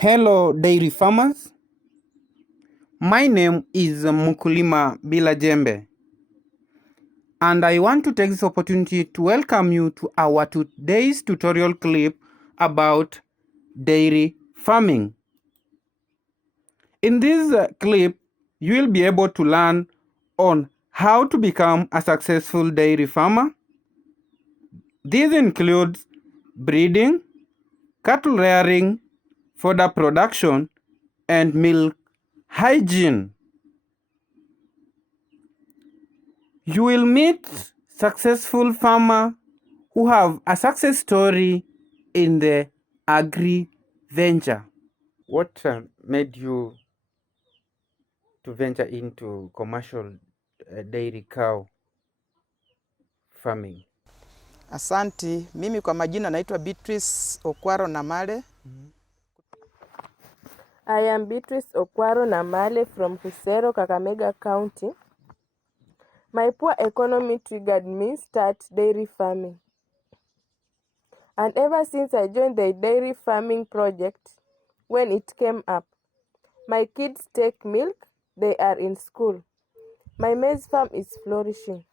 Hello dairy farmers, my name is Mkulima Bila Jembe, and I want to take this opportunity to welcome you to our today's tutorial clip about dairy farming. In this clip, you will be able to learn on how to become a successful dairy farmer. This includes breeding, cattle rearing, fodder production, and milk hygiene. You will meet successful farmers who have a success story in the agri-venture. What made you to venture into commercial dairy cow farming? Asanti, mimi kwa majina naitwa Beatrice Okwaro Namale. I am Beatrice Okwaro Namale from Husero, Kakamega County. My poor economy triggered me start dairy farming. And ever since I joined the dairy farming project, when it came up, my kids take milk, they are in school. My maize farm is flourishing.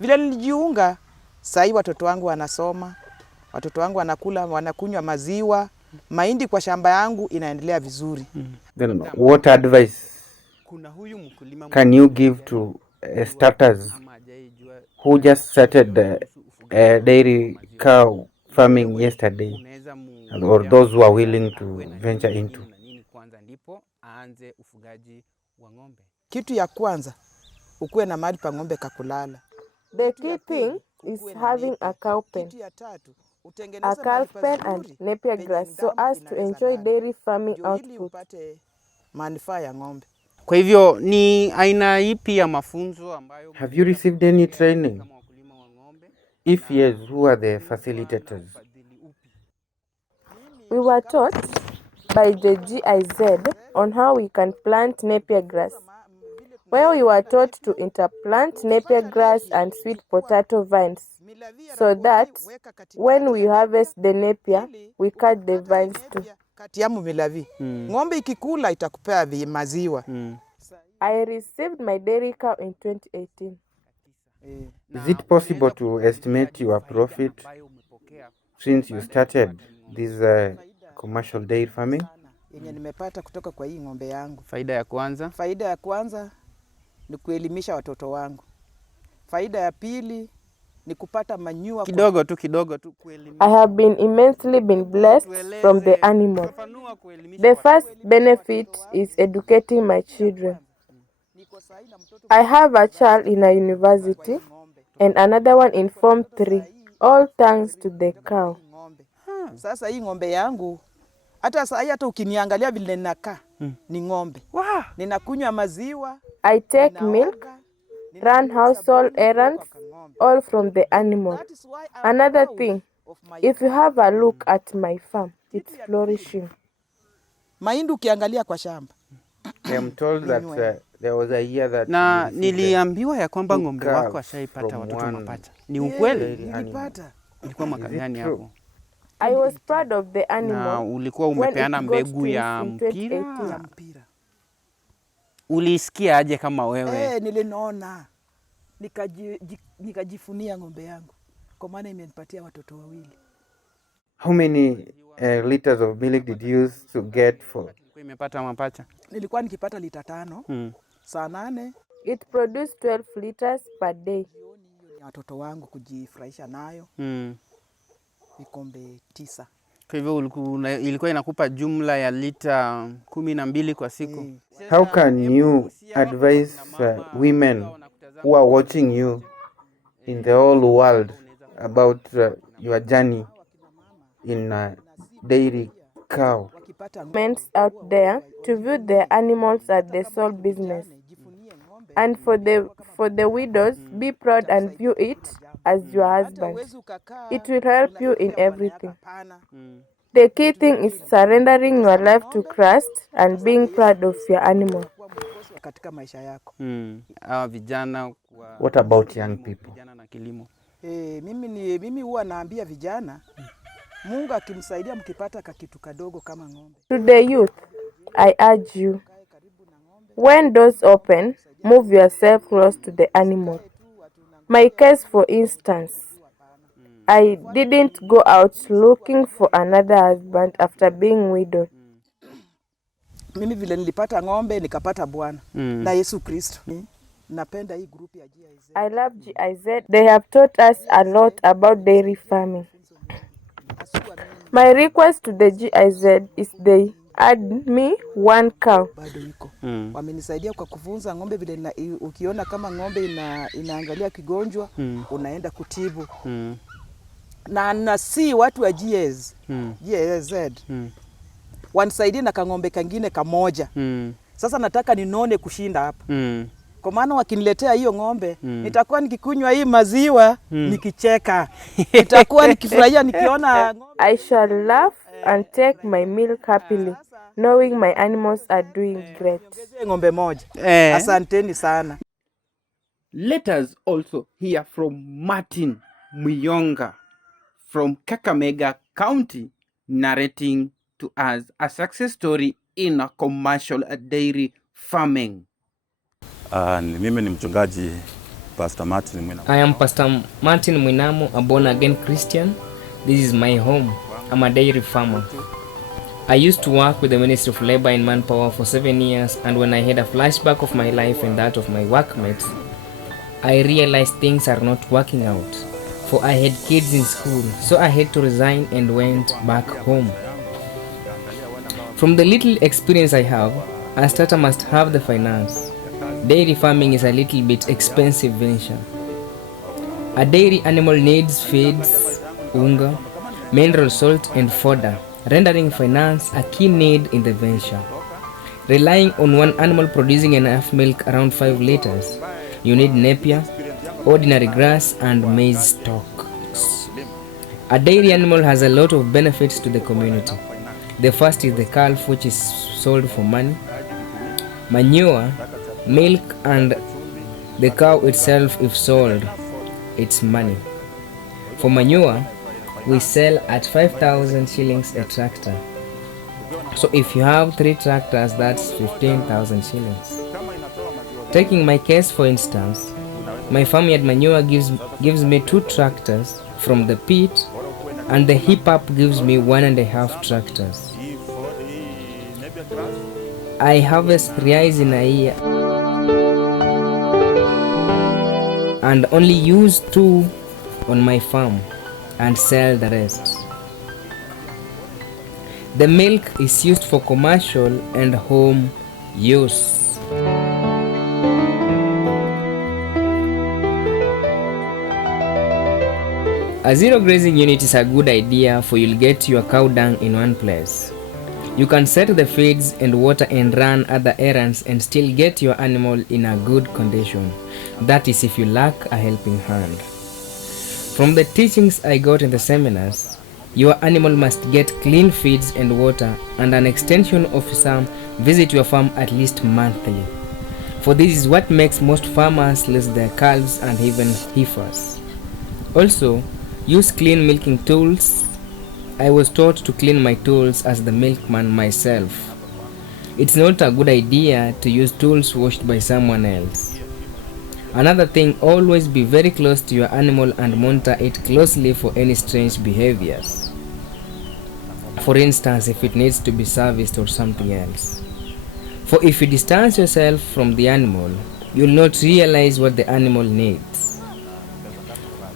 Vile nilijiunga, sahi watoto wangu wanasoma, watoto wangu wanakula, wanakunywa maziwa, mahindi kwa shamba yangu inaendelea vizuri. Then what advice can you give to starters who just started dairy cow farming yesterday, or those who are willing to venture into? Kitu ya kwanza, ukuwe na mahali pa ng'ombe kakulala. The key thing is having a cow pen, a calf pen and napier grass so as to enjoy dairy farming output. Manufaa ya ng'ombe. Kwa hivyo ni aina ipi ya mafunzo ambayo? Have you received any training? If yes, who are the facilitators? We were taught by the GIZ on how we can plant napier grass, where we were taught to interplant napier grass and sweet potato vines, so that when we harvest the napier, we cut the vines too. Katiamu milavi. Ng'ombe ikikula itakupea maziwa. I received my dairy cow in 2018. Is it possible to estimate your profit since you started this commercial dairy farming? Yenye nimepata kutoka kwa hii ng'ombe yangu. Faida ya kwanza? Faida ya kwanza ni kuelimisha watoto wangu. Faida ya pili ni kupata manyua kidogo tu kuelimisha. I have been immensely blessed from the animal. The first benefit is educating my children. I have a child in a university and another one in Form 3, all thanks to the cow. Sasa hii ng'ombe yangu, hata ukiniangalia vile ninakaa, ni ng'ombe. Ninakunywa maziwa. I take milk, run household errands, all from the animal. Another thing, if you have a look at my farm, it's flourishing. Mahindi ukiangalia kwa shamba. I am told that there was a year that na niliambiwa ya kwamba ng'ombe wako ashaipata watoto mapacha. Ni ukweli? Nilipata. Ilikuwa mwaka gani hapo? I was proud of the animal. Na ulikuwa umepeana mbegu ya mpira? Ulisikia aje kama wewe? Nilinaona. Nikajifunia ng'ombe yangu. Kwa maana imenipatia watoto wawili. How many liters of milk did you use to get for? Imepata mapacha? Nilikuwa nikipata lita 5. Saa 8. It produced 12 liters per day. Watoto wangu kujifurahisha nayo. Vikombe 9. Kwa hivyo ilikuwa inakupa jumla ya lita 12 kwa siku. How can you advise women who are watching you in the whole world about your journey in dairy cow? Men out there to view their animals as their sole business, and for the widows, be proud and view it as your husband. It will help you in everything. The key thing is surrendering your life to Christ and being proud of your animal. What about young people? Mimi huwa naambia vijana Mungu akimsaidia mkipata kakitu kadogo kama ng'ombe. To the youth, I urge you, when doors open, move yourself close to the animal. My case, for instance, I didn't go out looking for another husband after being widowed. Mimi vile nilipata ng'ombe nikapata Bwana na Yesu Kristo. Napenda hii group ya GIZ. I love GIZ. They have taught us a lot about dairy farming. My request to the GIZ is they add me 1 cow. Bado iko. Wamenisaidia kwa kufunza ng'ombe vile ukiona kama ng'ombe inaangalia kigonjwa unaenda kutibu. Na si watu wa GIZ. Wanisaidie na kang'ombe kangine kamoja. Sasa nataka ninone kushinda hapa. Kwa maana wakiniletea hiyo ng'ombe, nitakuwa nikikunywa hii maziwa, nikicheka. Nitakuwa nikifurahia nikiona ng'ombe. I shall laugh and take my milk happily, knowing my animals are doing great. Ng'ombe moja. Asanteni sana. Let us also hear from Martin Muyonga from Kakamega County, narrating to us a success story in a commercial dairy farming. Mimi ni mchungaji Pastor Martin Mwinamu. I am Pastor Martin Mwinamu, a born-again Christian. This is my home. I'm a dairy farmer. I used to work with the Ministry of Labor and Manpower for 7 years, and when I had a flashback of my life and that of my workmates, I realized things are not working out. For I had kids in school, so I had to resign and went back home. From the little experience I have, a starter must have the finance. Dairy farming is a little bit expensive venture. A dairy animal needs feeds, unga, mineral salt and fodder, rendering finance a key need in the venture. Relying on one animal producing enough milk, around 5 liters, you need napier, ordinary grass and maize stalks. A dairy animal has a lot of benefits to the community. The first is the calf, which is sold for money, manure, milk, and the cow itself, if sold, it's money. For manure, we sell at 5,000 shillings a tractor. So if you have 3 tractors, that's 15,000 shillings. Taking my case for instance, my farmyard manure gives me 2 tractors from the pit, and the heap-up gives me 1.5 tractors. I harvest rice in a year and only use 2 on my farm and sell the rest. The milk is used for commercial and home use. A zero grazing unit is a good idea, for you'll get your cow dung in one place. You can set the feeds and water and run other errands and still get your animal in a good condition. That is if you lack a helping hand. From the teachings I got in the seminars, your animal must get clean feeds and water, and an extension officer visit your farm at least monthly. For this is what makes most farmers lose their calves and even heifers. Also, use clean milking tools. I was taught to clean my tools as the milkman myself. It's not a good idea to use tools washed by someone else. Another thing, always be very close to your animal and monitor it closely for any strange behaviors. For instance, if it needs to be serviced or something else. For if you distance yourself from the animal, you'll not realize what the animal needs.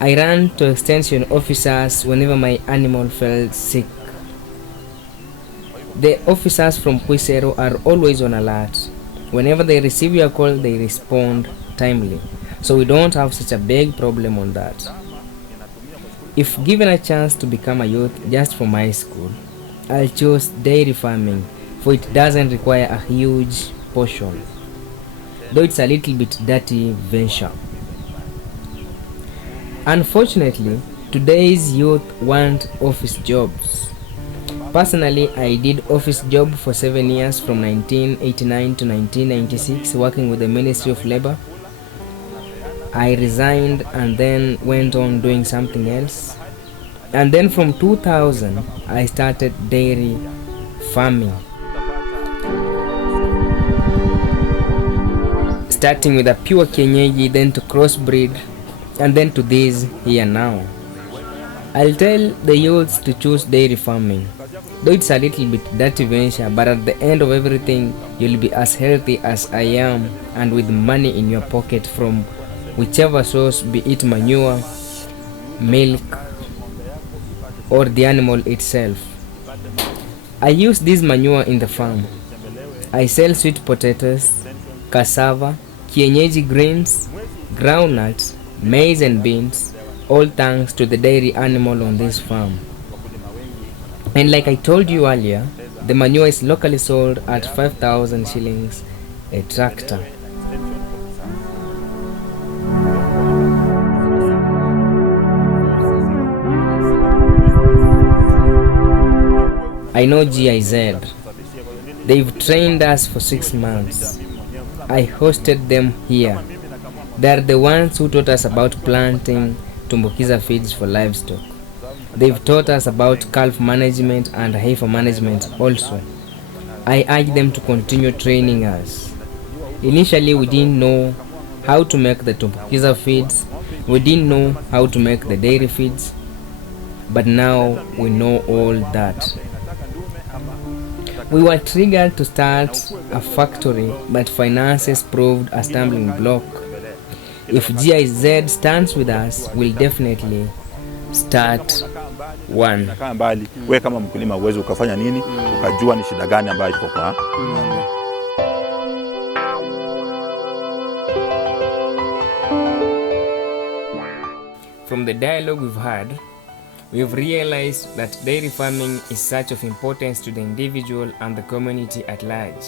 I ran to extension officers whenever my animal felt sick. The officers from Quisero are always on alert. Whenever they receive your call, they respond timely. So we don't have such a big problem on that. If given a chance to become a youth just from high school, I'll choose dairy farming, for it doesn't require a huge portion, though it's a little bit dirty venture. Unfortunately, today's youth want office jobs. Personally, I did office job for 7 years from 1989 to 1996, working with the Ministry of Labor. I resigned and then went on doing something else. And then from 2000, I started dairy farming. Starting with a pure kienyeji, then to crossbreed, and then to this here now. I'll tell the youths to choose dairy farming. Though it's a little bit dirty venture, but at the end of everything, you'll be as healthy as I am and with money in your pocket from whichever source, be it manure, milk, or the animal itself. I use this manure in the farm. I sell sweet potatoes, cassava, kienyeji grains, groundnuts, maize and beans, all thanks to the dairy animal on this farm. And like I told you earlier, the manure is locally sold at 5,000 shillings a tractor. I know GIZ. They've trained us for 6 months. I hosted them here. They're the ones who taught us about planting tumbukiza feeds for livestock. They've taught us about calf management and heifer management also. I urge them to continue training us. Initially, we didn't know how to make the tumbukiza feeds. We didn't know how to make the dairy feeds. But now we know all that. We were triggered to start a factory, but finances proved a stumbling block. If GIZ stands with us, we'll definitely start one. Nakaa mbali, wewe kama mkulima uweze ukafanya nini? Ukajua ni shida gani ambayo iko kwa ng'ombe. From the dialogue we've had, we've realized that dairy farming is such of importance to the individual and the community at large.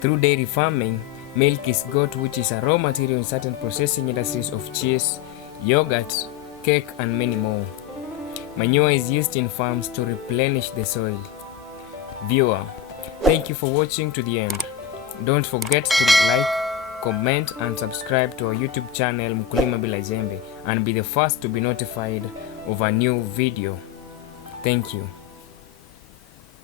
Through dairy farming, milk is got, which is a raw material in certain processing industries of cheese, yogurt, cake, and many more. Manure is used in farms to replenish the soil. Viewer, thank you for watching to the end. Don't forget to like, comment, and subscribe to our YouTube channel Mkulima Bila Jembe and be the first to be notified of a new video. Thank you.